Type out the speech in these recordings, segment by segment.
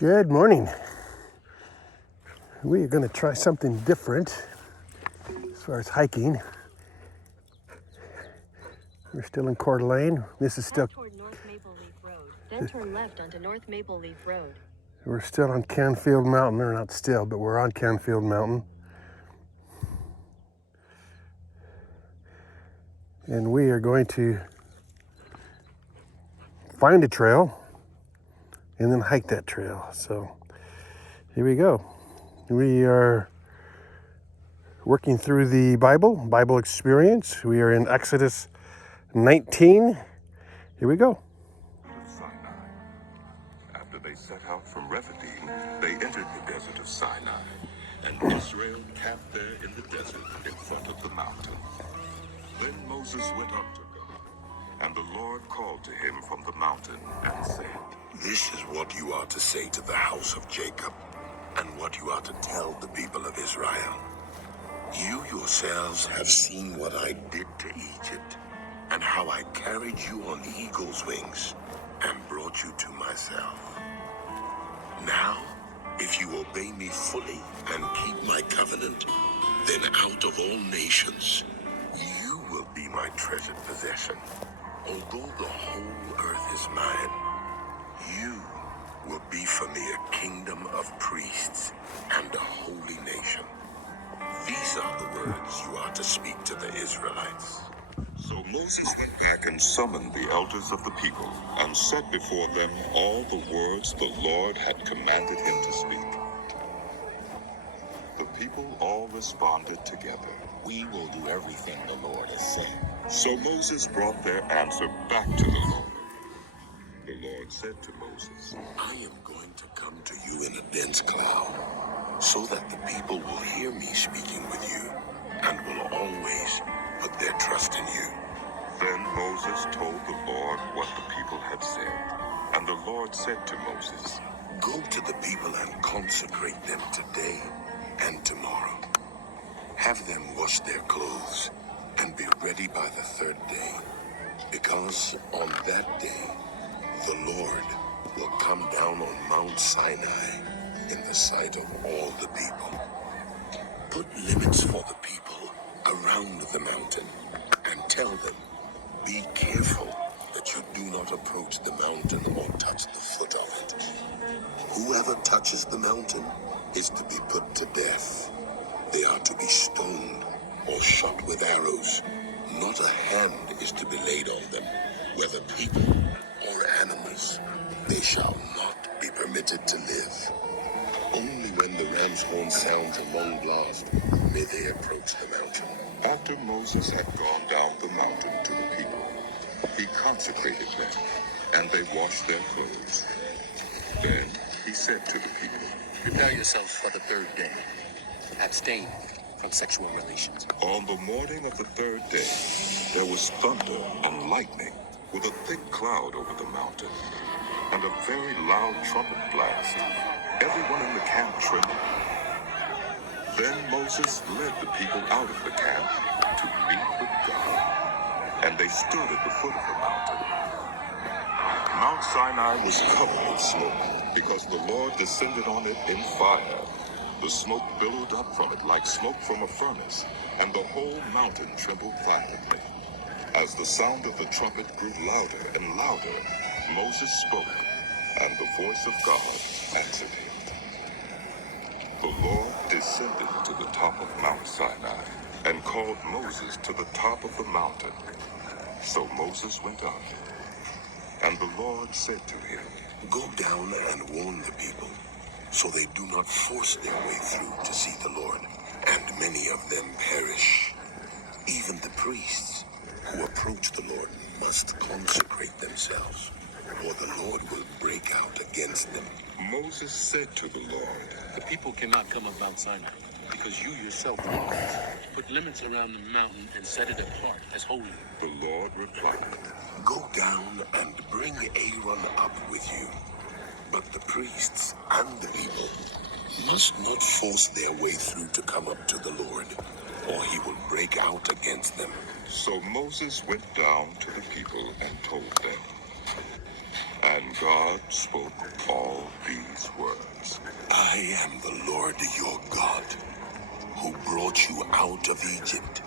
Good morning. We are going to try something different as far as hiking. We're still in Coeur Lane. This is still toward North Maple Leaf Road. Then turn left onto North Maple Leaf Road. We're still on Canfield Mountain, or not still, but we're on Canfield Mountain. And we are going to find a trail and then hike that trail. So here we go. We are working through the Bible experience. We are in Exodus 19. Here we go. Sinai. After they set out from Rephidim, they entered the desert of Sinai, and Israel camped there in the desert in front of the mountain. Then Moses went up to God, and the Lord called to him from the mountain and said, "This is what you are to say to the house of Jacob, and what you are to tell the people of Israel. You yourselves have seen what I did to Egypt, and how I carried you on eagle's wings and brought you to myself. Now, if you obey me fully and keep my covenant, then out of all nations, you will be my treasured possession. Although the whole earth is mine, you will be for me a kingdom of priests and a holy nation. These are the words you are to speak to the Israelites." So Moses went back and summoned the elders of the people, and said before them all the words the Lord had commanded him to speak. The people all responded together, "We will do everything the Lord has said." So Moses brought their answer back to the Lord. The Lord said to Moses, "I am going to come to you in a dense cloud, so that the people will hear me speaking with you, and will always put their trust in you." Then Moses told the Lord what the people had said. And the Lord said to Moses, "Go to the people and consecrate them today and tomorrow. Have them wash their clothes and be ready by the third day, because on that day the Lord will come down on Mount Sinai in the sight of all the people. Put limits for the people around the mountain, and tell them, be careful that you do not approach the mountain or touch the foot of it. Whoever touches the mountain is to be put to death. They are to be stoned or shot with arrows. Not a hand is to be laid on them, whether people or animals. They shall not be permitted to live. Only when the ram's horn sounds a long blast may they approach the mountain." After Moses had gone down the mountain to the people, he consecrated them, and they washed their clothes. Then he said to the people, "Prepare yourselves for the third day. Abstain from sexual relations." On the morning of the third day, there was thunder and lightning, with a thick cloud over the mountain, and a very loud trumpet blast. Everyone in the camp trembled. Then Moses led the people out of the camp to meet with God, and they stood at the foot of the mountain. Mount Sinai was covered with smoke, because the Lord descended on it in fire. The smoke billowed up from it like smoke from a furnace, and the whole mountain trembled violently. As the sound of the trumpet grew louder and louder, Moses spoke, and the voice of God answered him. The Lord descended to the top of Mount Sinai, and called Moses to the top of the mountain. So Moses went up, and the Lord said to him, "Go down and warn the people, so they do not force their way through to see the Lord, and many of them perish. Even the priests who approach the Lord must consecrate themselves, or the Lord will break out against them." Moses said to the Lord, "The people cannot come up Mount Sinai, because you yourself told us. Put limits around the mountain and set it apart as holy." The Lord replied, "Go down and bring Aaron up with you, but the priests and the people must not force their way through to come up to the Lord, or he will break out against them." So Moses went down to the people and told them. And God spoke all these words. I am the Lord your God, who brought you out of Egypt,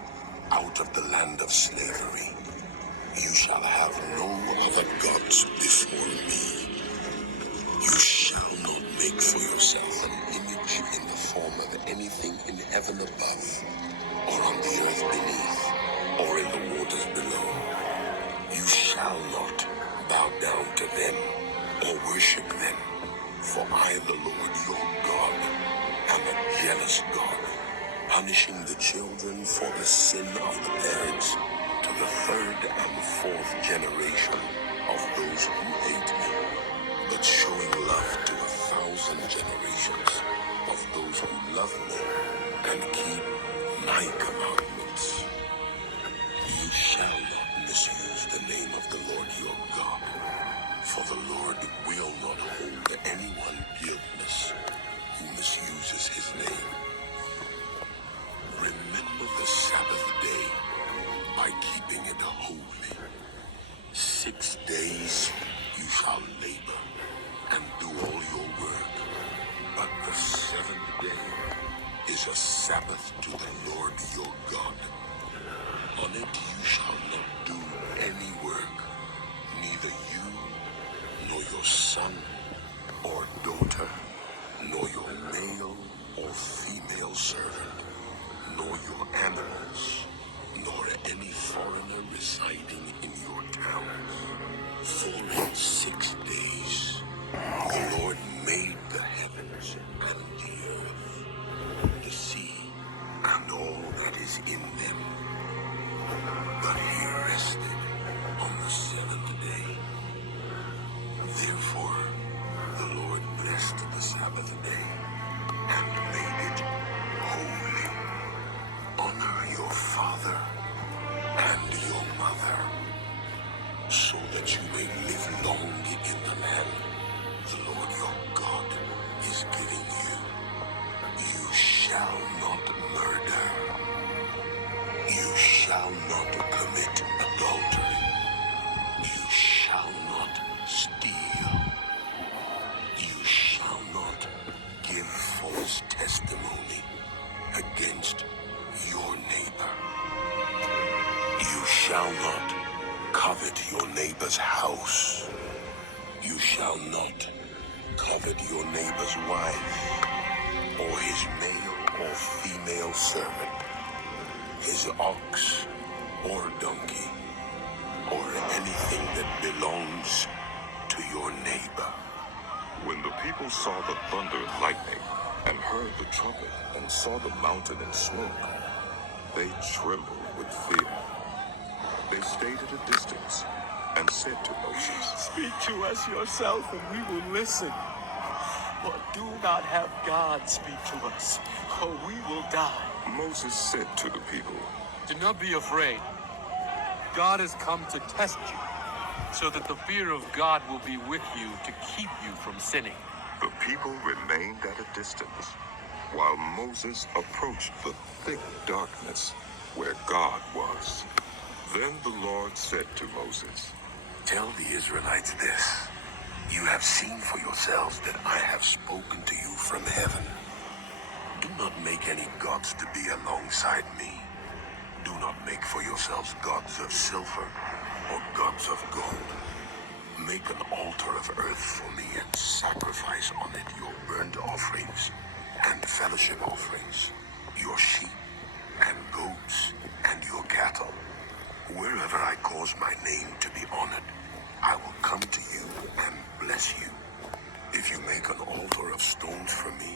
out of the land of slavery. You shall have no other gods before me. You shall not make for yourself an image in the form of anything in heaven above, or on the earth beneath, or in the waters below. You shall not bow down to them or worship them, for I, the Lord your God, am a jealous God, punishing the children for the sin of the parents to the third and fourth generation of those who hate me, but showing love to 1,000 generations of those who love me and keep my commandments. You shall not misuse the name of the Lord your God, for the Lord will not hold anyone guiltless who misuses his name. Remember the Sabbath day by keeping it holy. 6 days you shall labor and do all your work, but the seventh day is a Sabbath to the Lord your God. On it you shall not do any work, neither you, nor your son or daughter, nor your male or female servant, nor your animals, nor any foreigner residing in your towns. For in 6 days the Lord made the heavens and the earth, the sea, and all that is in them. But he rested on the seventh day. Therefore, the Lord blessed the Sabbath day and made it holy. Honor your father and your mother, so that you may live long in the land the Lord your God is giving you. You shall not murder. You shall not commit adultery. You shall not steal. You shall not give false testimony against your neighbor. You shall not covet your neighbor's house. You shall not covet your neighbor's wife, or his male or female servant, his ox or donkey, or anything that belongs to your neighbor. When the people saw the thunder and lightning, and heard the trumpet, and saw the mountain in smoke, they trembled with fear. They stayed at a distance and said to Moses, Speak to us yourself and we will listen. But do not have God speak to us, or we will die. Moses said to the people, Do not be afraid. God has come to test you, so that the fear of God will be with you to keep you from sinning. The people remained at a distance, while Moses approached the thick darkness where God was. Then the Lord said to Moses, Tell the Israelites this. You have seen for yourselves that I have spoken to you from heaven. Do not make any gods to be alongside me. Do not make for yourselves gods of silver or gods of gold. Make an altar of earth for me and sacrifice on it your burnt offerings and fellowship offerings, your sheep and goats and your cattle. Wherever I cause my name to be honored, I will come to you and bless you. If you make an altar of stones for me,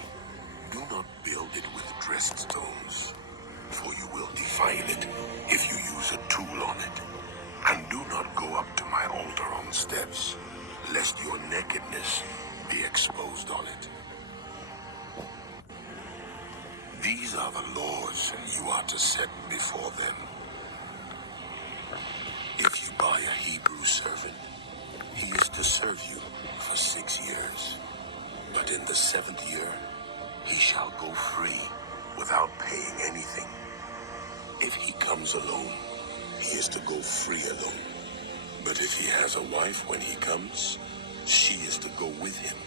do not build it with dressed stones, for you will defile it if you use a tool on it. And do not go up to my altar on steps, lest your nakedness be exposed on it. These are the laws you are to set before them. If you buy a Hebrew servant, he is to serve you for 6 years. But in the 7th year, he shall go free without paying anything. If he comes alone, he is to go free alone. But if he has a wife when he comes, she is to go with him.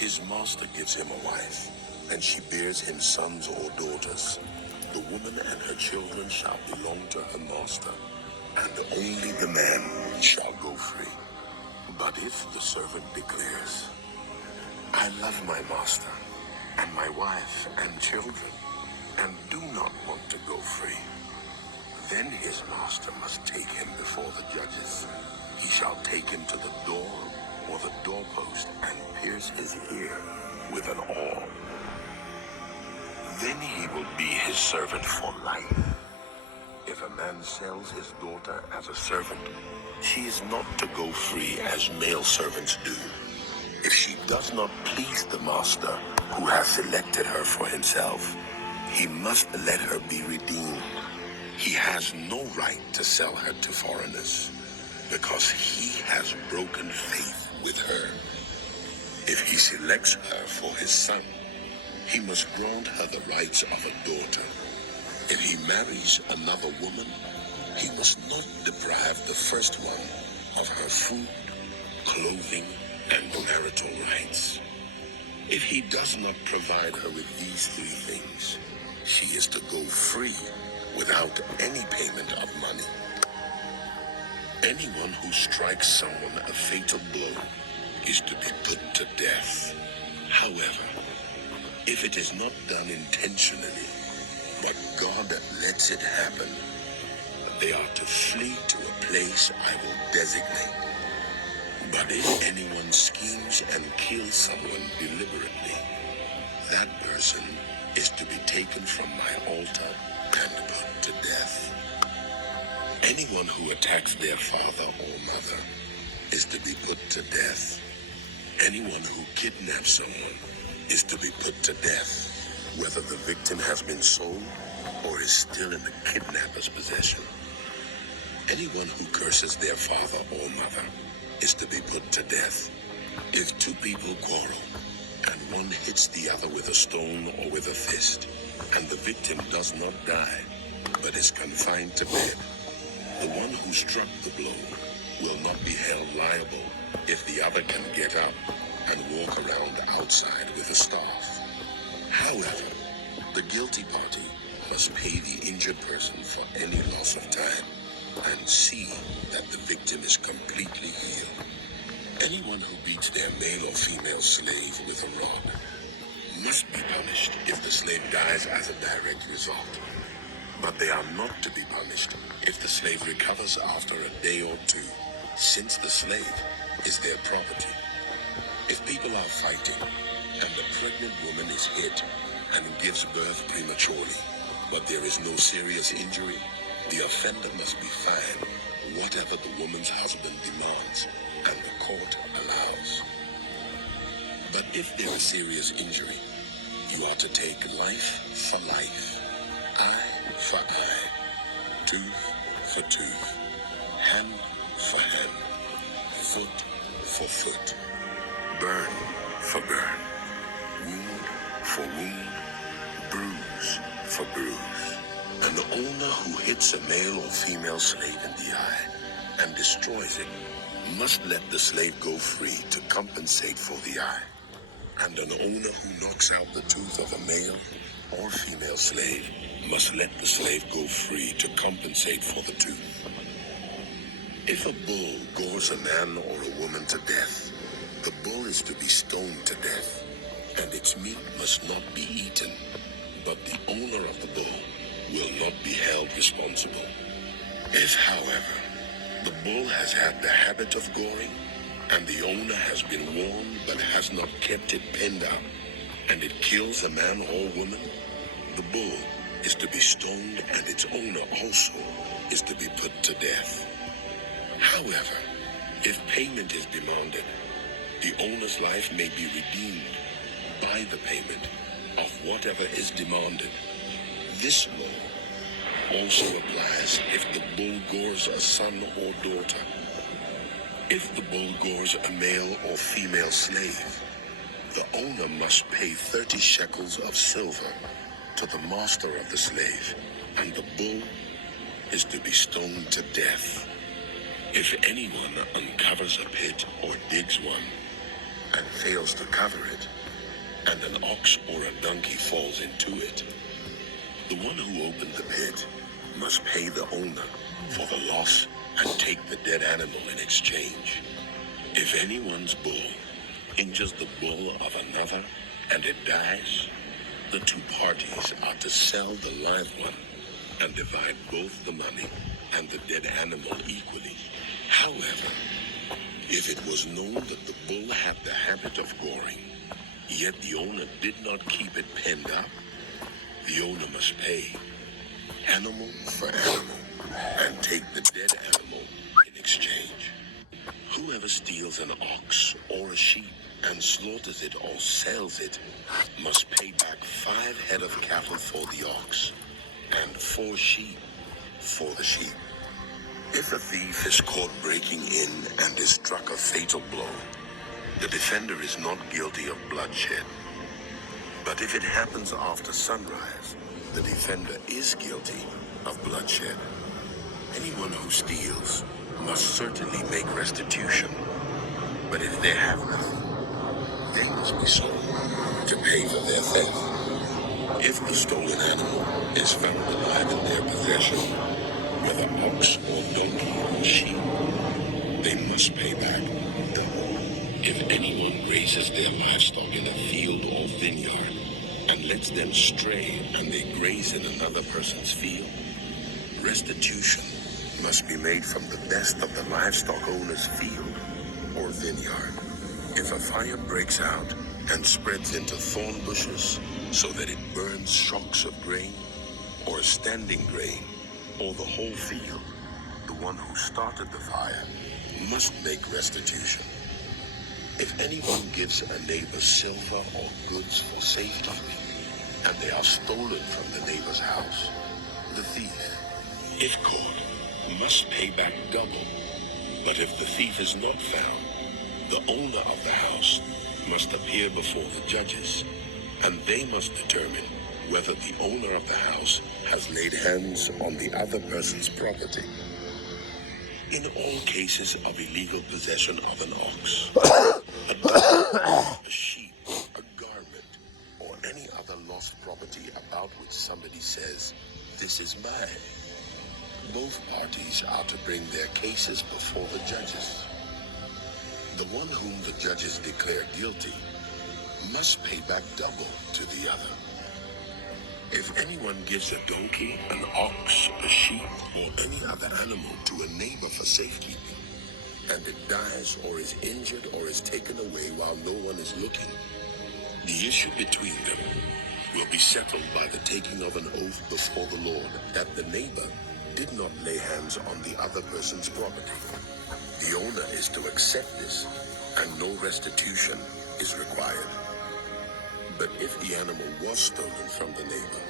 his master gives him a wife, and she bears him sons or daughters, the woman and her children shall belong to her master, and only the man shall go free. But if the servant declares, I love my master, and my wife and children, and do not want to go free, then his master must take him before the judges. He shall take him to the door or the doorpost and pierce his ear with an awl. Then he will be his servant for life. If a man sells his daughter as a servant, she is not to go free as male servants do. If she does not please the master who has selected her for himself, he must let her be redeemed. He has no right to sell her to foreigners, because he has broken faith with her. If he selects her for his son, he must grant her the rights of a daughter. If he marries another woman, he must not deprive the first one of her food, clothing, and marital rights. If he does not provide her with these three things, she is to go free without any payment of money. Anyone who strikes someone a fatal blow is to be put to death. However, if it is not done intentionally, but God lets it happen, they are to flee to a place I will designate. But if anyone schemes and kills someone deliberately, that person is to be taken from my altar and put to death. Anyone who attacks their father or mother is to be put to death. Anyone who kidnaps someone is to be put to death, whether the victim has been sold or is still in the kidnapper's possession. Anyone who curses their father or mother is to be put to death. If two people quarrel, and one hits the other with a stone or with a fist, and the victim does not die, but is confined to bed, the one who struck the blow will not be held liable if the other can get up and walk around outside with a staff. However, the guilty party must pay the injured person for any loss of time and see that the victim is completely healed. Anyone who beats their male or female slave with a rod must be punished if the slave dies as a direct result. But they are not to be punished if the slave recovers after a day or two, since the slave is their property. If people are fighting and the pregnant woman is hit and gives birth prematurely, but there is no serious injury, the offender must be fined whatever the woman's husband demands and the court allows. But if there is serious injury, you are to take life for life, eye for eye, tooth for tooth, hand for hand, foot for foot, burn for burn, wound for wound, bruise for bruise. And the owner who hits a male or female slave in the eye and destroys it must let the slave go free to compensate for the eye. And an owner who knocks out the tooth of a male or female slave must let the slave go free to compensate for the tooth. If a bull gores a man or a woman to death, the bull is to be stoned to death, and its meat must not be eaten, but the owner of the bull will not be held responsible. If, however, the bull has had the habit of goring, and the owner has been warned but has not kept it penned up, and it kills a man or woman, the bull is to be stoned, and its owner also is to be put to death. However, if payment is demanded, the owner's life may be redeemed by the payment of whatever is demanded. This law also applies if the bull gores a son or daughter. If the bull gores a male or female slave, the owner must pay 30 shekels of silver to the master of the slave, and the bull is to be stoned to death. If anyone uncovers a pit or digs one and fails to cover it, and an ox or a donkey falls into it, the one who opened the pit must pay the owner for the loss and take the dead animal in exchange. If anyone's bull injures the bull of another and it dies, the two parties are to sell the live one and divide both the money and the dead animal equally. However, if it was known that the bull had the habit of goring, yet the owner did not keep it penned up, the owner must pay animal for animal and take the dead animal in exchange. Whoever steals an ox or a sheep and slaughters it or sells it must pay back 5 head of cattle for the ox and 4 sheep for the sheep. If a thief is caught breaking in and is struck a fatal blow, the defender is not guilty of bloodshed. But if it happens after sunrise, the defender is guilty of bloodshed. Anyone who steals must certainly make restitution. But if they have nothing, they must be sold to pay for their theft. If the stolen animal is found alive in their possession, whether ox or donkey or sheep, they must pay back double. If anyone raises their livestock in a field or vineyard and lets them stray and they graze in another person's field, restitution must be made from the best of the livestock owner's field or vineyard. If a fire breaks out and spreads into thorn bushes so that it burns shocks of grain or standing grain or the whole field, the one who started the fire must make restitution. If anyone gives a neighbor silver or goods for safekeeping and they are stolen from the neighbor's house, the thief, if caught, must pay back double. But if the thief is not found, the owner of the house must appear before the judges, and they must determine whether the owner of the house has laid hands on the other person's property. In all cases of illegal possession of an ox, a dog, a sheep, a garment, or any other lost property about which somebody says, "This is mine," both parties are to bring their cases before the judges. The one whom the judges declare guilty must pay back double to the other. If anyone gives a donkey, an ox, a sheep, or any other animal to a neighbor for safekeeping, and it dies or is injured or is taken away while no one is looking, the issue between them will be settled by the taking of an oath before the Lord that the neighbor did not lay hands on the other person's property. The owner is to accept this, and no restitution is required. But if the animal was stolen from the neighbor,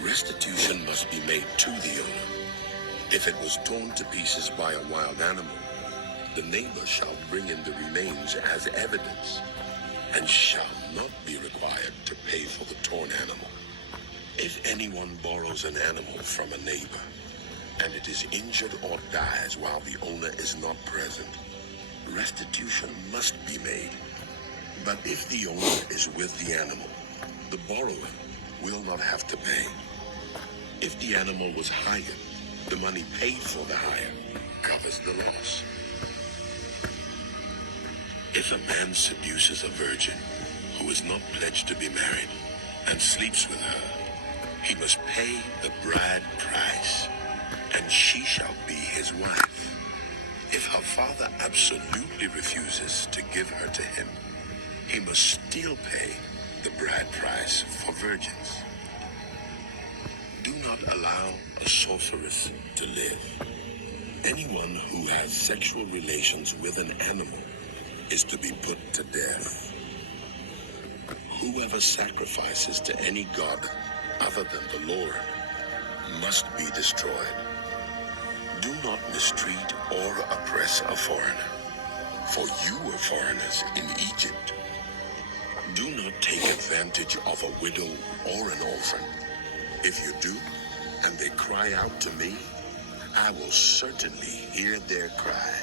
restitution must be made to the owner. If it was torn to pieces by a wild animal, the neighbor shall bring in the remains as evidence, and shall not be required to pay for the torn animal. If anyone borrows an animal from a neighbor, and it is injured or dies while the owner is not present, restitution must be made. But if the owner is with the animal, the borrower will not have to pay. If the animal was hired, the money paid for the hire covers the loss. If a man seduces a virgin who is not pledged to be married and sleeps with her, he must pay the bride price, and she shall be his wife. If her father absolutely refuses to give her to him, he must still pay the bride price for virgins. Do not allow a sorceress to live. Anyone who has sexual relations with an animal is to be put to death. Whoever sacrifices to any god other than the Lord must be destroyed. Do not mistreat or oppress a foreigner, for you were foreigners in Egypt. Do not take advantage of a widow or an orphan. If you do, and they cry out to me, I will certainly hear their cry.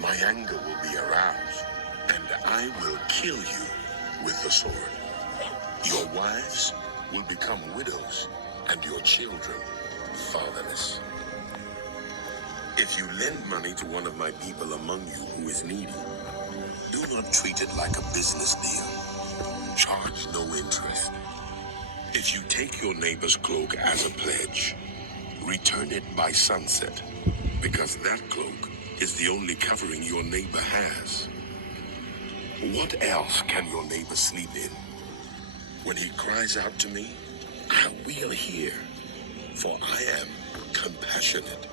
My anger will be aroused, and I will kill you with the sword. Your wives will become widows, and your children fatherless. If you lend money to one of my people among you who is needy, do not treat it like a business deal. Charge no interest. If you take your neighbor's cloak as a pledge, return it by sunset, because that cloak is the only covering your neighbor has. What else can your neighbor sleep in? When he cries out to me, I will hear, for I am compassionate.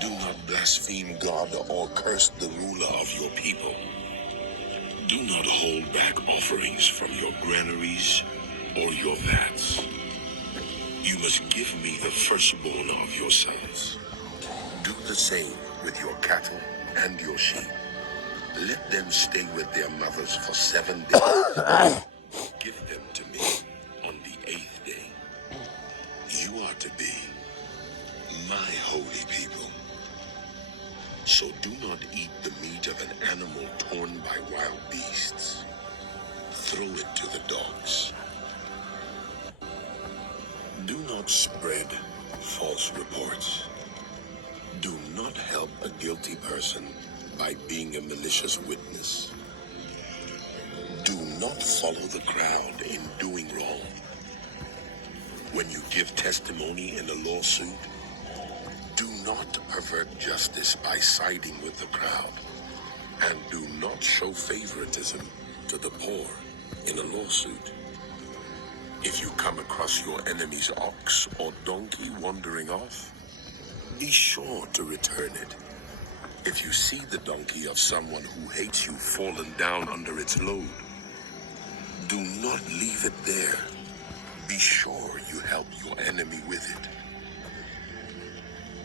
Do not blaspheme God or curse the ruler of your people. Do not hold back offerings from your granaries or your vats. You must give me the firstborn of your sons. Do the same with your cattle and your sheep. Let them stay with their mothers for 7 days. Give them to me on the 8th day. You are to be my holy people. So do not eat the meat of an animal torn by wild beasts. Throw it to the dogs. Do not spread false reports. Do not help a guilty person by being a malicious witness. Do not follow the crowd in doing wrong. When you give testimony in a lawsuit, do not pervert justice by siding with the crowd, and do not show favoritism to the poor in a lawsuit. If you come across your enemy's ox or donkey wandering off, be sure to return it. If you see the donkey of someone who hates you fallen down under its load, do not leave it there. Be sure you help your enemy with it.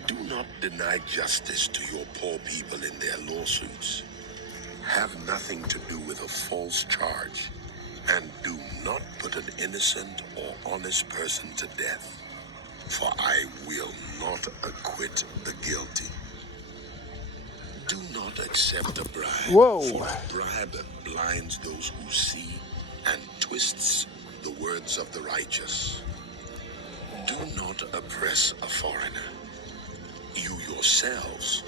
Do not deny justice to your poor people in their lawsuits. Have nothing to do with a false charge, and do not put an innocent or honest person to death, for I will not acquit the guilty. Do not accept a bribe. Whoa. For a bribe blinds those who see and twists the words of the righteous. Do not oppress a foreigner. You yourselves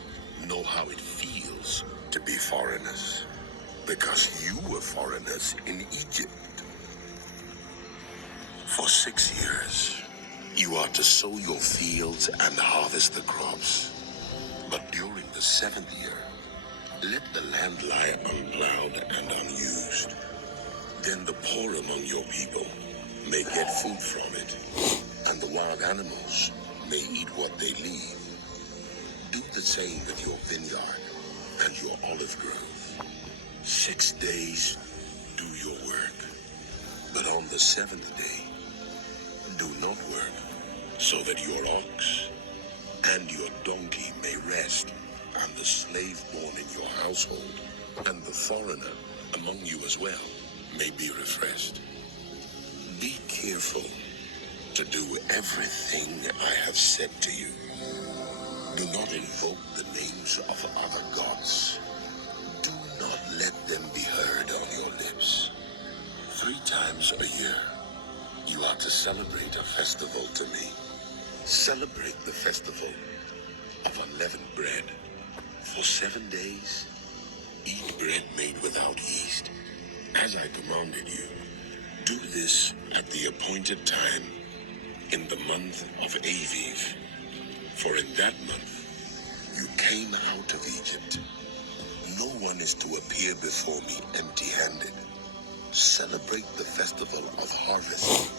know how it feels to be foreigners, because you were foreigners in Egypt. For 6 years, you are to sow your fields and harvest the crops. But during the 7th year, let the land lie unplowed and unused. Then the poor among your people may get food from it, and the wild animals may eat what they leave. Do the same with your vineyard and your olive grove. 6 days, do your work. But on the 7th day, do not work, so that your ox and your donkey may rest, and the slave born in your household, and the foreigner among you as well, may be refreshed. Be careful to do everything I have said to you. Do not invoke the names of other gods. Do not let them be heard on your lips. 3 times a year, you are to celebrate a festival to me. Celebrate the festival of unleavened bread. For 7 days, eat bread made without yeast, as I commanded you. Do this at the appointed time in the month of Aviv. For in that month, you came out of Egypt. No one is to appear before me empty-handed. Celebrate the festival of harvest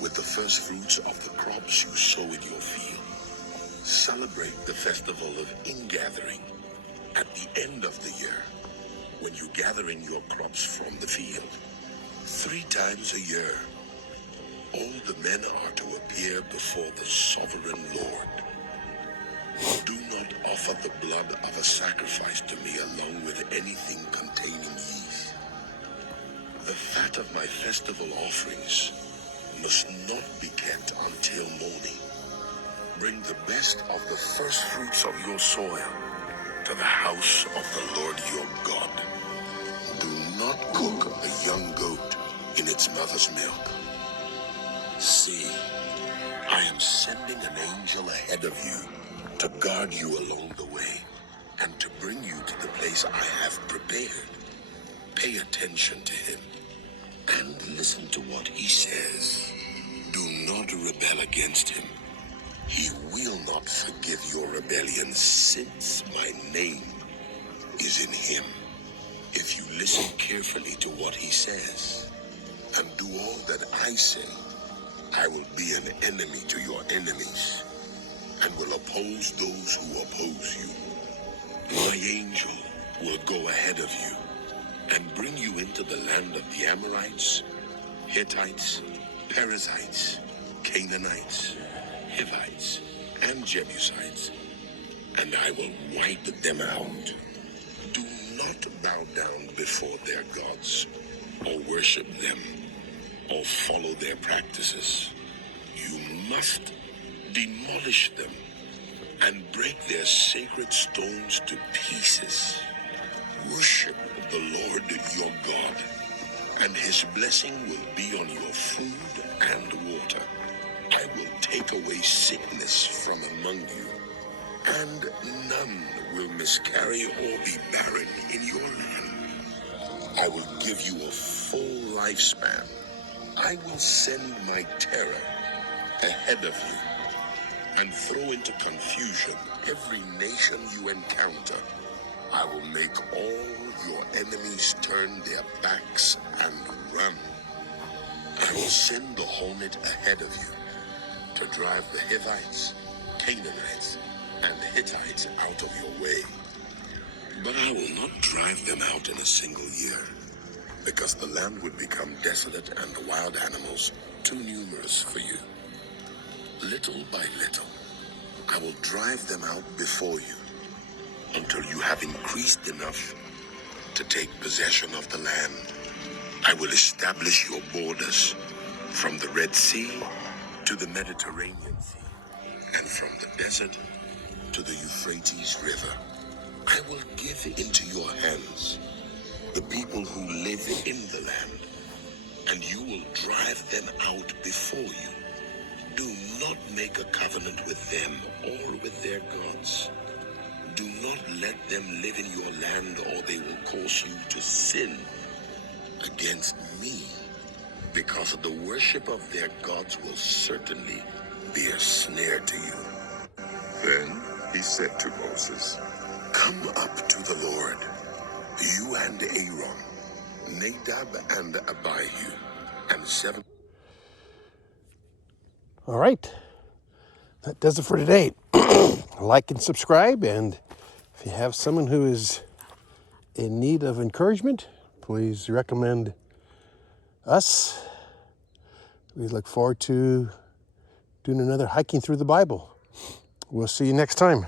with the first fruits of the crops you sow in your field. Celebrate the festival of ingathering at the end of the year, when you gather in your crops from the field. 3 times a year, all the men are to appear before the sovereign Lord. Do not offer the blood of a sacrifice to me along with anything containing yeast. The fat of my festival offerings must not be kept until morning. Bring the best of the first fruits of your soil to the house of the Lord your God. Do not cook the young goat in its mother's milk. See, I am sending an angel ahead of you to guard you along the way and to bring you to the place I have prepared. Pay attention to him and listen to what he says. Do not rebel against him. He will not forgive your rebellion, since my name is in him. If you listen carefully to what he says and do all that I say, I will be an enemy to your enemies and will oppose those who oppose you. My angel will go ahead of you and bring you into the land of the Amorites, Hittites, Perizzites, Canaanites, Hivites, and Jebusites, and I will wipe them out. Do not bow down before their gods, or worship them, or follow their practices. You must demolish them and break their sacred stones to pieces. Worship the Lord your God, and his blessing will be on your food and water. I will take away sickness from among you, and none will miscarry or be barren in your land. I will give you a full lifespan. I will send my terror ahead of you and throw into confusion every nation you encounter. I will make all your enemies turn their backs and run. I will send the hornet ahead of you to drive the Hivites, Canaanites, and Hittites out of your way. But I will not drive them out in a single year, because the land would become desolate and the wild animals too numerous for you. Little by little, I will drive them out before you until you have increased enough to take possession of the land. I will establish your borders from the Red Sea to the Mediterranean Sea, and from the desert to the Euphrates River. I will give into your hands the people who live in the land, and you will drive them out before you. Do not make a covenant with them or with their gods. Do not let them live in your land, or they will cause you to sin against me, because the worship of their gods will certainly be a snare to you. Then he said to Moses, Come up to the Lord, you and Aaron, Nadab and Abihu, and 7. All right. That does it for today. Like and subscribe, and if you have someone who is in need of encouragement, please recommend us. We look forward to doing another Hiking Through the Bible. We'll see you next time.